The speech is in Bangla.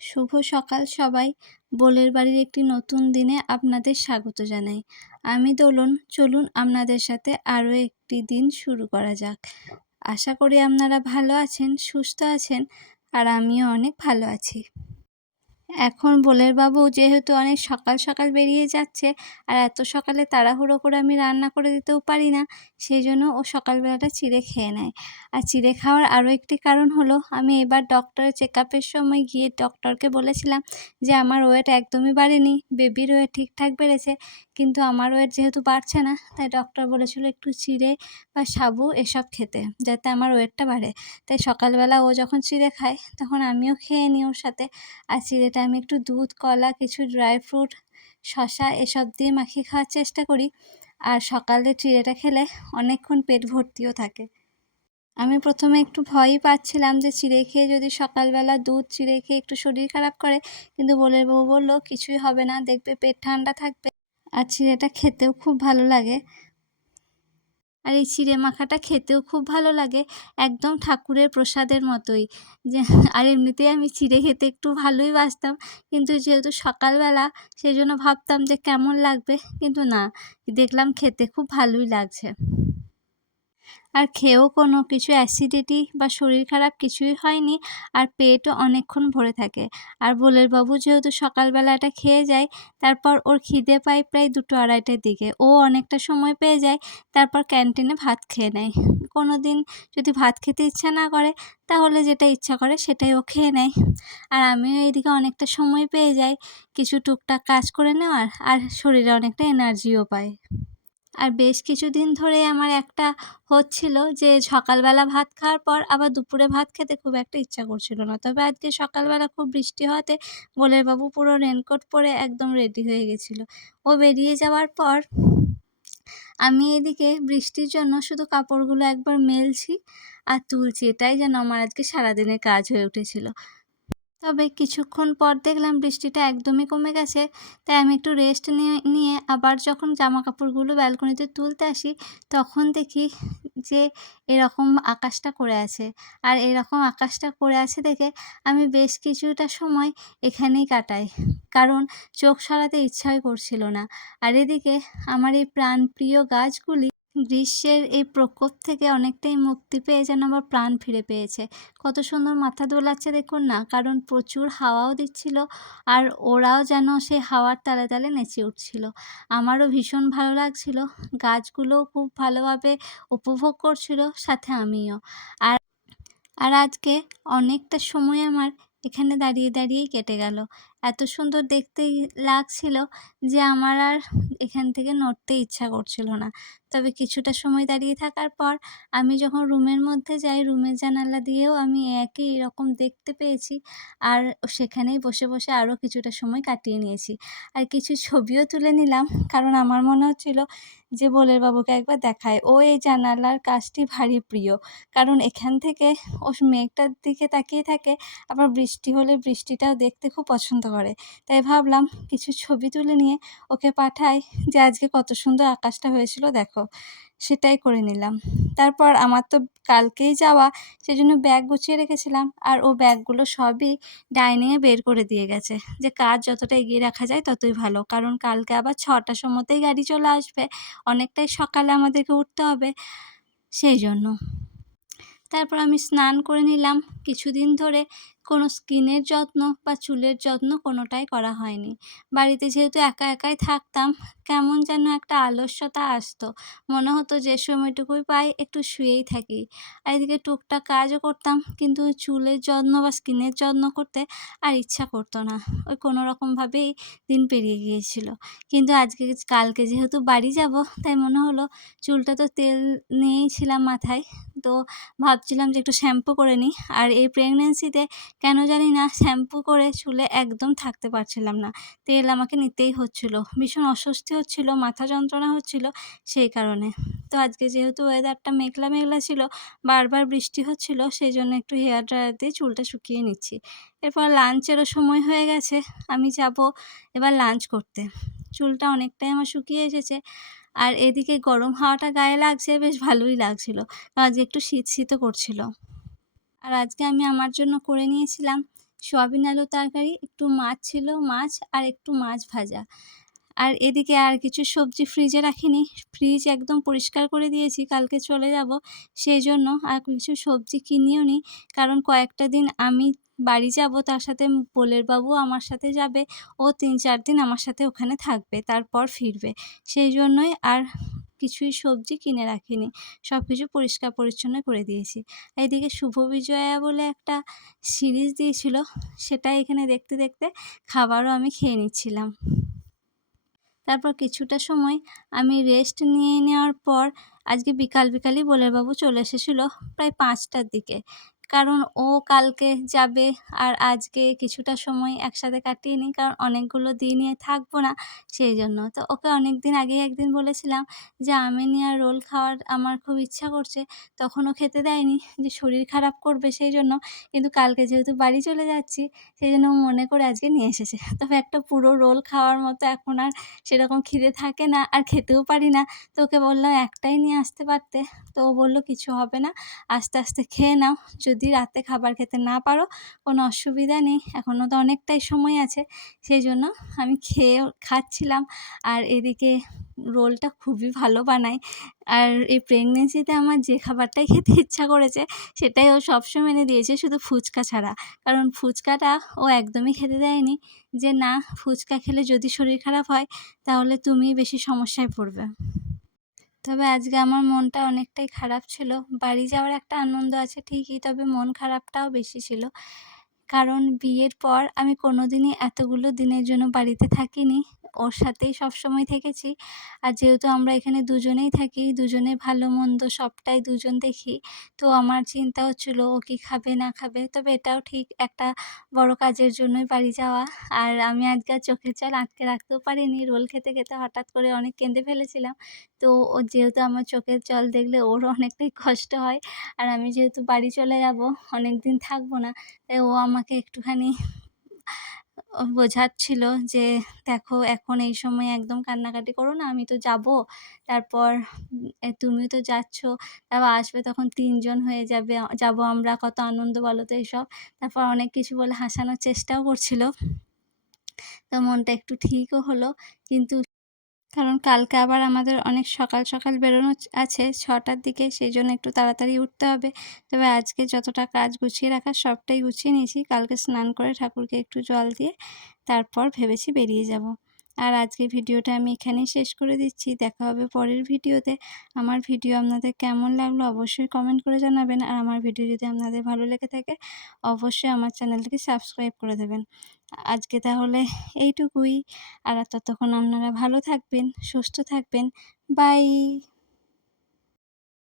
শুভ সকাল সবাই। বোলের বাড়ির একটি নতুন দিনে আপনাদের স্বাগত জানাই। আমি দোলন, চলুন আপনাদের সাথে আরও একটি দিন শুরু করা যাক। আশা করি আপনারা ভালো আছেন, সুস্থ আছেন, আর আমিও অনেক ভালো আছি। এখন বোলের বাবু যেহেতু অনেক সকাল সকাল বেরিয়ে যাচ্ছে, আর এত সকালে তাড়াহুড়ো করে আমি রান্না করে দিতেও পারি না, সেই জন্য ও সকালবেলাটা চিড়ে খেয়ে নেয়। আর চিড়ে খাওয়ার আরও একটি কারণ হলো, আমি এবার ডক্টরের চেকআপের সময় গিয়ে ডক্টরকে বলেছিলাম যে আমার ওয়েট একদমই বাড়েনি, বেবির ওয়েট ঠিকঠাক বেড়েছে, কিন্তু আমার ওয়েট যেহেতু বাড়ছে না, তাই ডক্টর বলেছিল একটু চিড়ে বা সাবু এসব খেতে, যাতে আমার ওয়েটটা বাড়ে। তাই সকালবেলা ও যখন চিড়ে খায় তখন আমিও খেয়ে নিই ওর সাথে। আর চিড়েটা আমি একটু দুধ, কলা, কিছু ড্রাই ফ্রুট, শসা এসব দিয়ে মাখিয়ে খাওয়ার চেষ্টা করি। আর সকালে চিড়েটা খেলে অনেকক্ষণ পেট ভর্তিও থাকে। আমি প্রথমে একটু ভয়ই পাচ্ছিলাম যে চিড়ে খেয়ে যদি সকালবেলা দুধ চিড়ে খেয়ে একটু শরীর খারাপ করে, কিন্তু বোলের বউ বলল কিছুই হবে না, দেখবে পেট ঠান্ডা থাকবে। আর চিড়েটা খেতেও খুব ভালো লাগে। আর এই চিড়ে মাখাটা খেতেও খুব ভালো লাগে, একদম ঠাকুরের প্রসাদের মতোই। যে আর এমনিতেই আমি চিড়ে খেতে একটু ভালোই বাসতাম, কিন্তু যেহেতু সকালবেলা সেই জন্য ভাবতাম যে কেমন লাগবে, কিন্তু না, দেখলাম খেতে খুব ভালোই লাগছে। আর খেয়েও কোনো কিছু অ্যাসিডিটি বা শরীর খারাপ কিছুই হয়নি, আর পেটও অনেকক্ষণ ভরে থাকে। আর বোলের বাবু যেহেতু সকালবেলা এটা খেয়ে যায়, তারপর ওর খিদে পায় প্রায় 2-2:30টার দিকে। ও অনেকটা সময় পেয়ে যায়, তারপর ক্যান্টিনে ভাত খেয়ে নেয়। কোনো দিন যদি ভাত খেতে ইচ্ছা না করে, তাহলে যেটা ইচ্ছা করে সেটাই ও খেয়ে নেয়। আর আমিও এইদিকে অনেকটা সময় পেয়ে যাই কিছু টুকটাক কাজ করে নেওয়ার, আর শরীরে অনেকটা এনার্জিও পাই। আর বেশ কিছুদিন ধরেই আমার একটা হচ্ছিল যে সকালবেলা ভাত খাওয়ার পর আবার দুপুরে ভাত খেতে খুব একটা ইচ্ছা করছিল না। তবে আজকে সকালবেলা খুব বৃষ্টি হওয়াতে বোলের বাবু পুরো রেনকোট পরে একদম রেডি হয়ে গেছিল। ও বেরিয়ে যাওয়ার পর আমি এদিকে বৃষ্টির জন্য শুধু কাপড়গুলো একবার মেলছি আর তুলছি। এটাই যেন আমার আজকে সারাদিনের কাজ হয়ে উঠেছিল। তবে কিছুক্ষণ পর দেখলাম বৃষ্টিটা একদমই কমে গেছে, তাই আমি একটু রেস্ট নিয়ে আবার যখন জামাকাপড়গুলো ব্যালকনিতে তুলতে আসি, তখন দেখি যে এরকম আকাশটা করে আছে। আর এরকম আকাশটা করে আছে দেখে আমি বেশ কিছুটা সময় এখানেই কাটাই, কারণ চোখ সরাতে ইচ্ছাই করছিল না। আর এদিকে আমার এই প্রাণপ্রিয় গাছগুলি গ্রীষ্মের এই প্রকোপ থেকে অনেকটাই মুক্তি পেয়ে যেন আবার প্রাণ ফিরে পেয়েছে। কত সুন্দর মাথা দোলাচ্ছে দেখুন না, কারণ প্রচুর হাওয়াও দিচ্ছিল, আর ওরাও যেন সেই হাওয়ার তালে তালে নেচে উঠছিল। আমারও ভীষণ ভালো লাগছিল, গাছগুলোও খুব ভালোভাবে উপভোগ করছিল, সাথে আমিও। আর আর আজকে অনেকটা সময় আমার এখানে দাঁড়িয়ে দাঁড়িয়েই কেটে গেল। এত সুন্দর দেখতে লাগছিল যে আমার আর এখান থেকে নড়তে ইচ্ছা করছিল না। তবে কিছুটা সময় দাঁড়িয়ে থাকার পর আমি যখন রুমের মধ্যে যাই, রুমের জানালা দিয়েও আমি একই রকম দেখতে পেয়েছি। আর সেখানেই বসে বসে আরও কিছুটা সময় কাটিয়ে নিয়েছি। আর কিছু ছবিও তুলে নিলাম, কারণ আমার মনে হচ্ছিল যে বোলের বাবুকে একবার দেখাই। ও এই জানালার কাজটি ভারী প্রিয়, কারণ এখান থেকে ও মেঘটার দিকে তাকিয়ে থাকে, আবার বৃষ্টি হলে বৃষ্টিটাও দেখতে খুব পছন্দ করে। তাই ভাবলাম কিছু ছবি তুলে নিয়ে ওকে পাঠাই যে আজকে কত সুন্দর আকাশটা হয়েছিল দেখো। সেটাই করে নিলাম। তারপর আমার তো কালকেই যাওয়া, সেজন্য ব্যাগ গুছিয়ে রেখেছিলাম, আর ও ব্যাগগুলো সবই ডাইনিংয়ে বের করে দিয়ে গেছে যে কাজ যতটা এগিয়ে রাখা যায় ততই ভালো, কারণ কালকে আবার 6টার সময়তেই গাড়ি চলে আসবে, অনেকটাই সকালে আমাদেরকে উঠতে হবে, সেই জন্য। তারপর আমি স্নান করে নিলাম। কিছুদিন ধরে কোনো স্কিনের যত্ন বা চুলের যত্ন কোনোটাই করা হয়নি। বাড়িতে যেহেতু একা একাই থাকতাম, কেমন যেন একটা আলস্যতা আসতো। মনে হতো যে সময়টুকুই পাই একটু শুয়েই থাকি। আর এদিকে টুকটাক কাজও করতাম, কিন্তু চুলের যত্ন বা স্কিনের যত্ন করতে আর ইচ্ছা করতো না। ওই কোনোরকমভাবেই দিন পেরিয়ে গিয়েছিল। কিন্তু কালকে যেহেতু বাড়ি যাব, তাই মনে হলো চুলটা তো তেল নিয়েই ছিলাম মাথায়, তো ভাবছিলাম যে একটু শ্যাম্পু করে নিই। আর এই প্রেগন্যান্সিতে কেন জানি না শ্যাম্পু করে চুলে একদম থাকতে পারছিলাম না। তেল আমাকে নিতেই হচ্ছিল। ভীষণ অস্বস্তি হচ্ছিল, মাথা যন্ত্রণা হচ্ছিল সেই কারণে। তো আজকে যেহেতু ওয়েদারটা মেঘলা মেঘলা ছিল, বারবার বৃষ্টি হচ্ছিল, সেইজন্য একটু হেয়ার ড্রায়ার দিয়ে চুলটা শুকিয়ে নিচ্ছি। এরপর লাঞ্চেরও সময় হয়ে গেছে, আমি যাব এবার লাঞ্চ করতে। চুলটা অনেকটাই আমার শুকিয়ে এসেছে, আর এদিকে গরম হাওয়াটা গায়ে লাগছে, বেশ ভালোই লাগছিল। আজ একটু শীত শীতও করছিল। আর আজকে আমি আমার জন্য করে নিয়েছিলাম সয়াবিন আলুর তরকারি, একটু মাছ ছিল, মাছ আর একটু মাছ ভাজা। আর এদিকে আর কিছু সবজি ফ্রিজে রাখিনি। ফ্রিজ একদম পরিষ্কার করে দিয়েছি, কালকে চলে যাব। সেইজন্য আর কিছু সবজি কিনিও নি। কারণ কয়েকটা দিন আমি বাড়ি যাব, তার সাথে বোলের বাবুও আমার সাথে যাবে। ও ৩-৪ দিন আমার সাথে ওখানে থাকবে, তারপর ফিরবে। সেইজন্যই আর কিছুই সবজি কিনে রাখিনি। সবকিছু পরিষ্কার পরিচ্ছন্ন করে দিয়েছি। এদিকে শুভ বিজয়া বলে একটা সিরিজ দিয়েছিল, সেটা এখানে দেখতে, দেখতে খাবারও আমি খেয়ে নিচ্ছিলাম। তারপর কিছুটা সময় আমি রেস্ট নিয়ে নেওয়ার পর আজকে বিকালই বোলের বাবু চলে এসেছিল প্রায় ৫টার দিকে। কারণ ও কালকে যাবে আর আজকে কিছুটা সময় একসাথে কাটিয়ে নিই, কারণ অনেকগুলো দিনই থাকবো না সেইজন্য। তো ওকে অনেকদিন আগেই একদিন বলেছিলাম যে আমিনি আর রোল খাওয়ার আমার খুব ইচ্ছা করছে। তখন ও খেতে দেয়নি, যে শরীর খারাপ করবে সেইজন্য। কিন্তু কালকে যেহেতু বাড়ি চলে যাচ্ছি, সেইজন্য ও মনে করে আজকে নিয়ে এসেছে। তবে একটা পুরো রোল খাওয়ার মতো এখন আর সেরকম খিদে থাকে না, আর খেতেও পারি না। তো ওকে বললাম একটাই নিয়ে আসতে পারতে। তো ও বলল, "কিছু হবে না, আস্তে, আস্তে খেয়ে নাও। যদি রাতে খাবার খেতে না পারো কোনো অসুবিধা নেই। এখনও তো অনেকটাই সময় আছে।" সেইজন্য আমি খাচ্ছিলাম। আর এদিকে রোলটা খুবই ভালো বানাই। আর এই প্রেগনেন্সিতে আমার যে খাবারটাই খেতে ইচ্ছা করেছে সেটাই ও সবসময় এনে দিয়েছে, শুধু ফুচকা ছাড়া। কারণ ফুচকাটা ও একদমই খেতে দেয়নি, যে না, ফুচকা খেলে যদি শরীর খারাপ হয় তাহলে তুমিই বেশি সমস্যায় পড়বে। তবে আজকে আমার মনটা অনেকটাই খারাপ ছিল। বাড়ি যাওয়ার একটা আনন্দ আছে ঠিকই, তবে মন খারাপটাও বেশি ছিল। কারণ বিয়ের পর আমি কোনোদিনই এতগুলো দিনের জন্য বাড়িতে থাকিনি। ওর সাথেই সবসময় থেকেছি। আর যেহেতু আমরা এখানে দুজনেই থাকি, দুজনে ভালো-মন্দ সবটাই দুজন দেখি। তো আমার চিন্তা হচ্ছিল ও কি খাবে না খাবে। তবে এটাও ঠিক, একটা বড় কাজের জন্যই বাড়ি যাওয়া। আর আমি আজকে আর চোখের জল আটকে রাখতেও পারিনি। রোল খেতে, খেতে হঠাৎ করে অনেক কেঁদে ফেলেছিলাম। তো ও যেহেতু আমার চোখের জল দেখলে ওরও অনেকটাই কষ্ট হয়। আর আমি যেহেতু বাড়ি চলে যাব, অনেকদিন থাকবো না। তাই ও আমাকে একটুখানি বোঝাচ্ছিল যে, "দেখো এখন এই সময় একদম কান্নাকাটি করো না। আমি তো যাবো। তারপর তুমিও তো যাচ্ছ। তারপর আসবে তখন ৩ জন হয়ে যাবো আমরা। কত আনন্দ বলো তো এসব।" তারপর অনেক কিছু বলে হাসানোর চেষ্টাও করছিল। তো মনটা একটু ঠিকও হলো। কিন্তু কারণ কালকে আবার আমাদের অনেক সকাল, সকাল বেরোনো আছে ৬টার দিকে, সেইজন্য একটু তাড়াতাড়ি উঠতে হবে। তবে আজকে যতটা কাজ গুছিয়ে রাখার সবটাই গুছিয়ে নিয়েছি। কালকে স্নান করে ঠাকুরকে একটু জল দিয়ে তারপর ভেবেছি বেরিয়ে যাব। আর আজকের ভিডিওটা আমি এখানেই শেষ করে দিচ্ছি। দেখা হবে পরের ভিডিওতে। আমার ভিডিও আপনাদের কেমন লাগলো অবশ্যই কমেন্ট করে জানাবেন। আর আমার ভিডিও যদি আপনাদের ভালো লেগে থাকে অবশ্যই আমার চ্যানেলটিকে সাবস্ক্রাইব করে দেবেন। আজকে তাহলে এইটুকুই। আর ততক্ষণ আপনারা ভালো থাকবেন, সুস্থ থাকবেন। বাই।